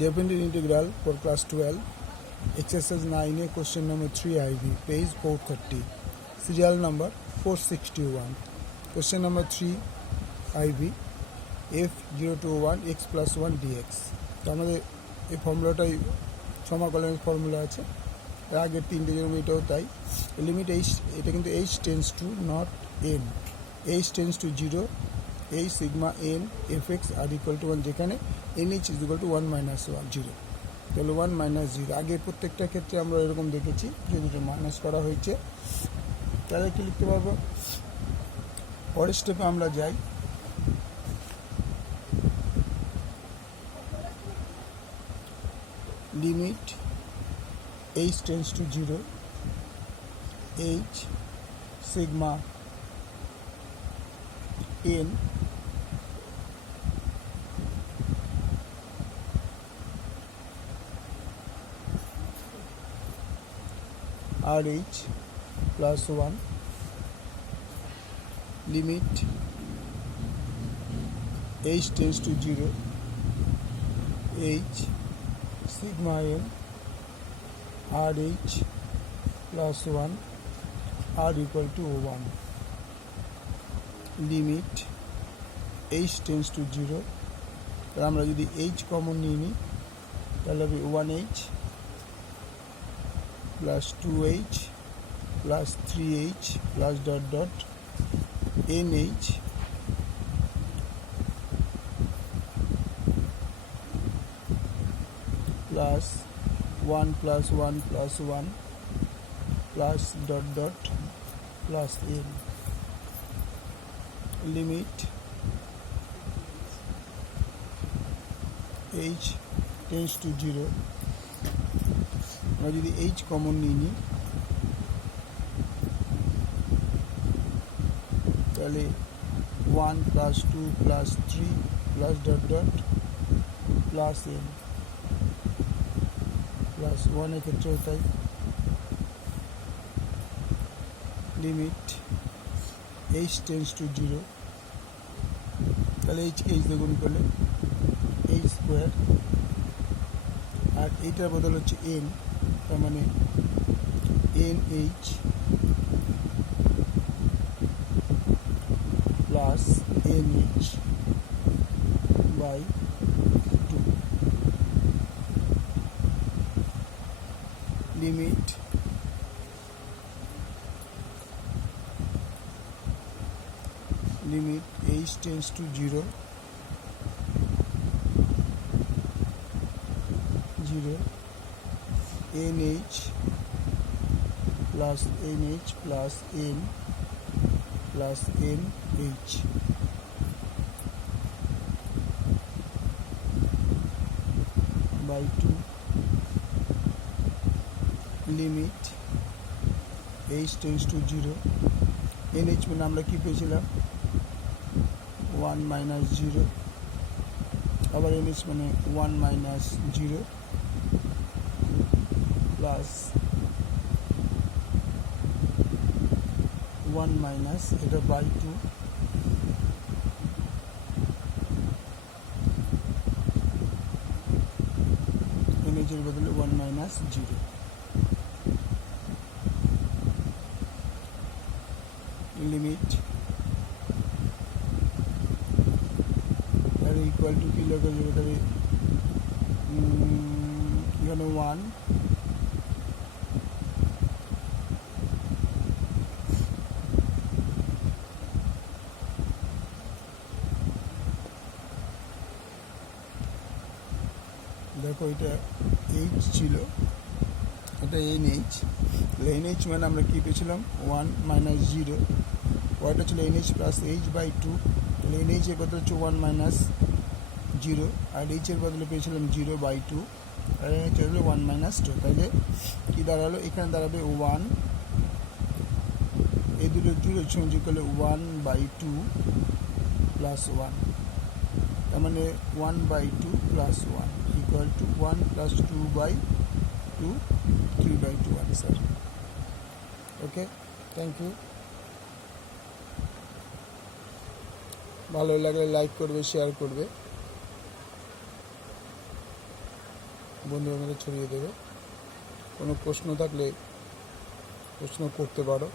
Definite integral for class 12, exercise 9A, question number 3 IB, page 430, serial number 461. Question number 3 IB, f0 to 1 x plus 1 dx. তো আমাদের এই ফর্মুলাটাই সমাকলনের formula আছে, এর আগের তিনটে যেরকম এটাও তাই। লিমিট এইচ, এটা কিন্তু h tends to naught n, h tends to 0, এই sigma n f x r equal to 1, যেখানে n h is equal to 1 - 1 0, তাহলে 1 - 0। আগে প্রত্যেকটা ক্ষেত্রে আমরা এরকম দেখেছি যে দুটো মাইনাস করা হয়েছে। তাহলে কি লিখতে পারবো? পরের স্টেপে আমরা যাই। Limit H tends to 0, H sigma N RH plus 1, limit H tends to 0, H sigma n RH plus 1 R equal to 1, limit H tends to 0, আমরা যদি H কমন নিয়ে নিই তাহলে হবে 1H plus 2H plus 3H plus dot dot NH plus 1 plus 1 plus 1 plus dot dot plus N. Limit H tends to 0, আমরা যদি H common নিয়ে নিই তাহলে 1 plus 2 plus 3 plus dot dot plus n plus 1 এর ক্ষেত্রেও তাই। Limit H tends to 0, তাহলে H কে H দিয়ে গুণ করলে H স্কোয়ার, আর এইটার বদল হচ্ছে n, তার মানে NH plus NH by 2। Limit H tends to 0, 0 NH plus NH plus N plus NH by 2। Limit H tends to 0, NH মানে আমরা কি পেয়েছিলাম 1 - 0, আবার NH মানে 1 - 0 প্লাস 1 মাইনাস এটা বাই 2, NH এর বদলে 1 - 0। লিমিট আর ইকুয়াল টু কি লেখা যাবে তাহলে এখানে 1 দেখো এটা H ছিল, এটা NH, NH মানে আমরা কী পেয়েছিলাম 1 - 0, ওয়াটা ছিল NH প্লাস H বাই 2, তাহলে NH এর বদলে হচ্ছে 1 - 0, আর H এর বদলে পেয়েছিলাম 0 বাই 2, আর NH এর বদলে 1 - 2, তাহলে কী দাঁড়ালো? এখানে দাঁড়াবে 1, এই দুটো 0 সংযোগ করলে 1 বাই 2 প্লাস 1, তার মানে 1 by 2 plus 1 equal to 1 plus 2 by 2, 3 by 2 answer. Okay, thank you. ভালো লাগলে লাইক করবে, শেয়ার করবে। বন্ধুদের মধ্যে ছড়িয়ে দেবে। কোনো প্রশ্ন থাকলে প্রশ্ন করতে পারো।